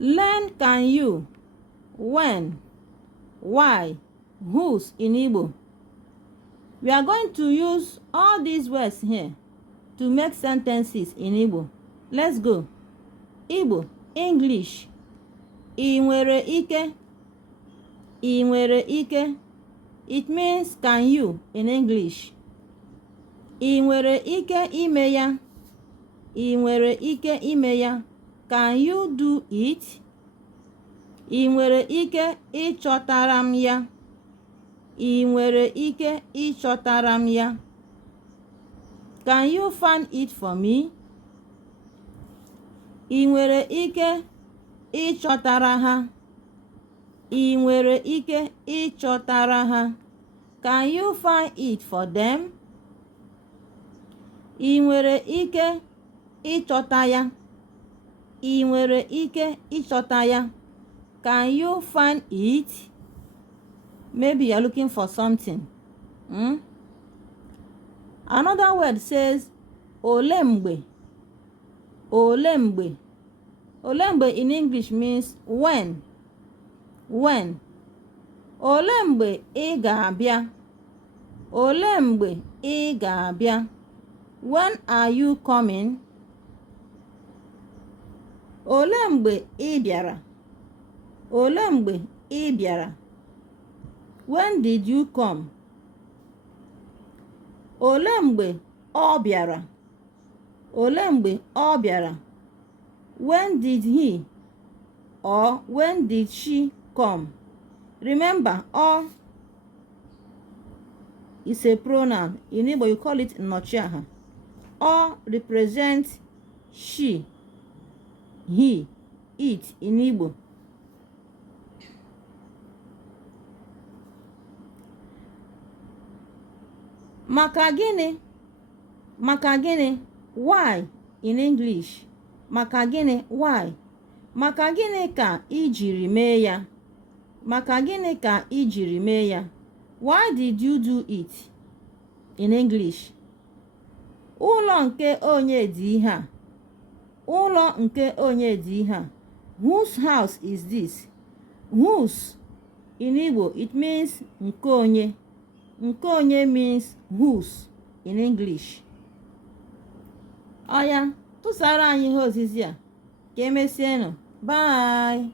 Learn can you, when, why, whose in Igbo. We are going to use all these words here to make sentences in Igbo. Let's go. Igbo, English. I nwere ike. I nwere ike. It means can you in English. I nwere ike ime ya. I nwere ike ime ya. Can you do it? I nwere ike ịchọtara m ya. I nwere ike ịchọtara m ya. Can you find it for me? I nwere ike ịchọtara ha. I nwere ike ịchọtara ha. Can you find it for them? I nwere ike ịchọta ya. I nwere ike ịchọta ya. Can you find it? Maybe you're looking for something. Another word says ole mgbe. Ole mgbe. Ole mgbe in English means when. When. Ole mgbe ị ga-abịa. Ole mgbe ị ga-abịa. When are you coming? Ole mgbe ị bịara. Ole mgbe ị bịara. When did you come? Ole mgbe ọ bịara. Ole mgbe ọ bịara. When did he or when did she come? Remember, ọ is a pronoun. In Igbo you call it nnọchiaha. Ọ represents she, he, it in Igbo. Maka gịnị? Maka gịnị? Why in English? Maka gịnị? Why? Maka gịnị ka i jiri mee ya? Maka gịnị ka i jiri mee ya? Why did you do it? In English. Ụlọ nke onye dị ihe a? Ụlọ nke onye dị ihe a? Whose house is this? Whose in Igbo it means nke onye. Nke onye means whose in English. Oya, tụsara anyị ihe ozizi a. Ka emesienụ. Bye.